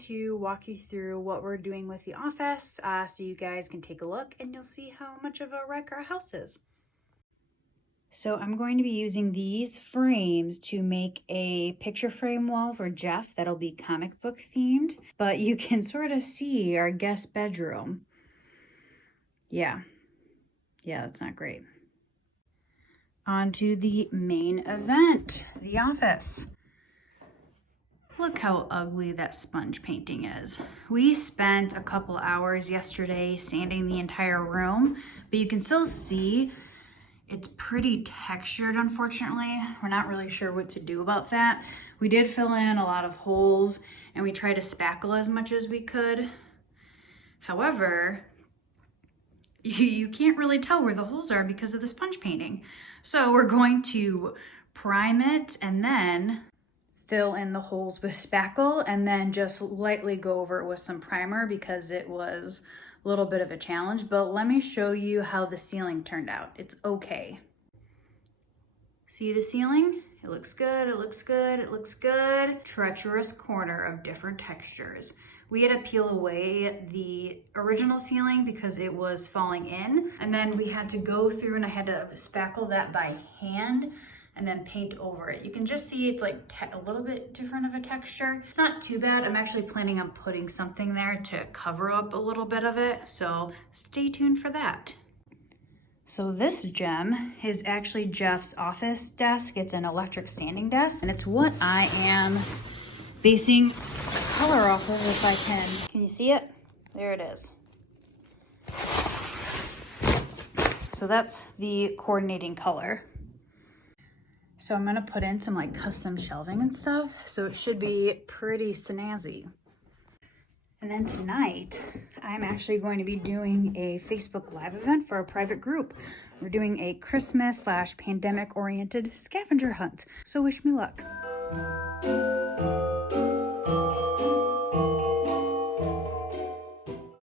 to walk you through what we're doing with the office so you guys can take a look and you'll see how much of a wreck our house is. So I'm going to be using these frames to make a picture frame wall for Jeff that'll be comic book themed, but you can sort of see our guest bedroom. Yeah, that's not great. On to the main event, the office. Look how ugly that sponge painting is. We spent a couple hours yesterday sanding the entire room, but you can still see it's pretty textured, unfortunately. We're not really sure what to do about that. We did fill in a lot of holes and we tried to spackle as much as we could. However, you can't really tell where the holes are because of the sponge painting. So we're going to prime it and then fill in the holes with spackle and then just lightly go over it with some primer because it was a little bit of a challenge. But let me show you how the ceiling turned out. It's okay. See the ceiling? It looks good, it looks good, it looks good. Treacherous corner of different textures. We had to peel away the original ceiling because it was falling in. And then we had to go through and I had to spackle that by hand and then paint over it. You can just see it's like a little bit different of a texture. It's not too bad. I'm actually planning on putting something there to cover up a little bit of it. So stay tuned for that. So this gem is actually Jeff's office desk. It's an electric standing desk and it's what I am basing the color off of if I can. Can you see it? There it is. So that's the coordinating color. So I'm gonna put in some like custom shelving and stuff. So it should be pretty snazzy. And then tonight, I'm actually going to be doing a Facebook Live event for a private group. We're doing a Christmas/pandemic oriented scavenger hunt. So wish me luck.